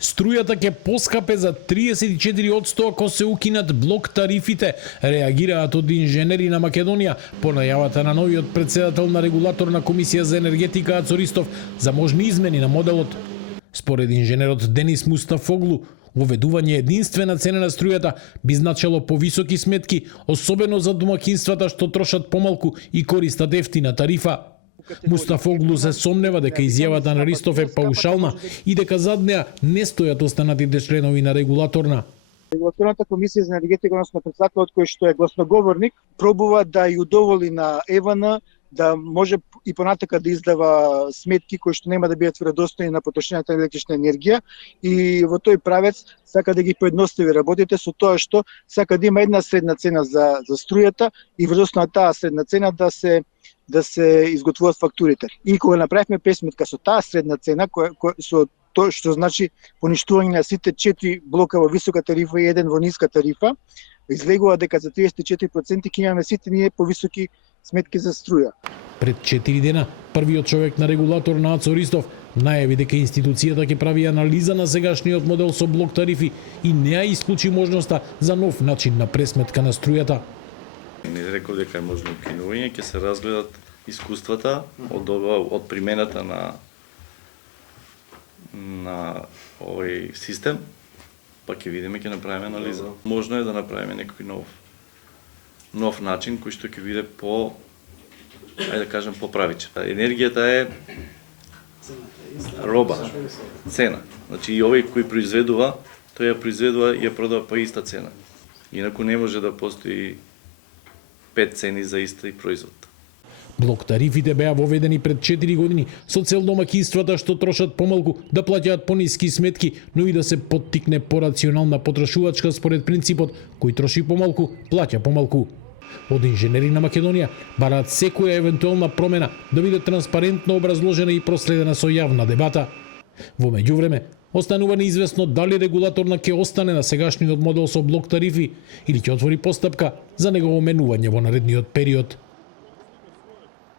Струјата ќе поскапе за 34% ако се укинат блок тарифите, реагираат од инженери на Македонија по најавата на новиот претседател на регулаторна комисија за енергетика Ацо Ристов за можни измени на моделот. Според инженерот Денис Мустафоглу, уведување единствена цена на струјата би значело повисоки сметки, особено за домакинствата што трошат помалку и користат ефтина тарифа. Мустафоглу се сомнева дека изјавата на Ристов е паушална и дека зад неа не стојат останатите членови на регулаторна. Регулаторната комисија за енергетика, односно претседателот кој што е гласноговорник, пробува да ја удоволи на ЕВН да може и понатака да издава сметки кои што нема да бидат вредостојни на потрошената електрична енергија, и во тој правец сака да ги поедностави работите со тоа што сака да има една средна цена за струјата и врз основа на таа средна цена да се изготвуваат фактурите. И кога направивме пресметка со таа средна цена, со тоа што значи поништување на сите 4 блока во висока тарифа и еден во ниска тарифа, излегува дека за 34% ќе имаме сите ние повисоки сметки за струја. Пред 4 дена, првиот човек на регулатор на Ацо Ристов најави дека институцијата ќе прави анализа на сегашниот модел со блок тарифи и не ја исклучи можноста за нов начин на пресметка на струјата. Не рекол дека е можно укинување, ќе се разгледат искуствата од примената на овој систем, па ќе видиме, ќе направиме анализа. Можно е да направиме некој нов начин кој што ќе биде ајде да кажем поправичен. Енергијата е роба, цена. Значи и овој кој произведува, тој ја произведува и ја продава по иста цена. Инаку не може да постои 5 цени за иsti производ. Блок тарифите беа воведени пред 4 години со цел домакинствата што трошат помалку да плаќаат пониски сметки, но и да се поттикне порационална потрошувачка според принципот кој троши помалку, плаќа помалку. Од инженери на Македонија бараат секоја евентуална промена да биде транспарентно образложена и проследена со јавна дебата. Во меѓувреме, останува неизвестно дали регулаторна ќе остане на сегашниот модел со блок тарифи или ќе отвори постапка за негово менување во наредниот период.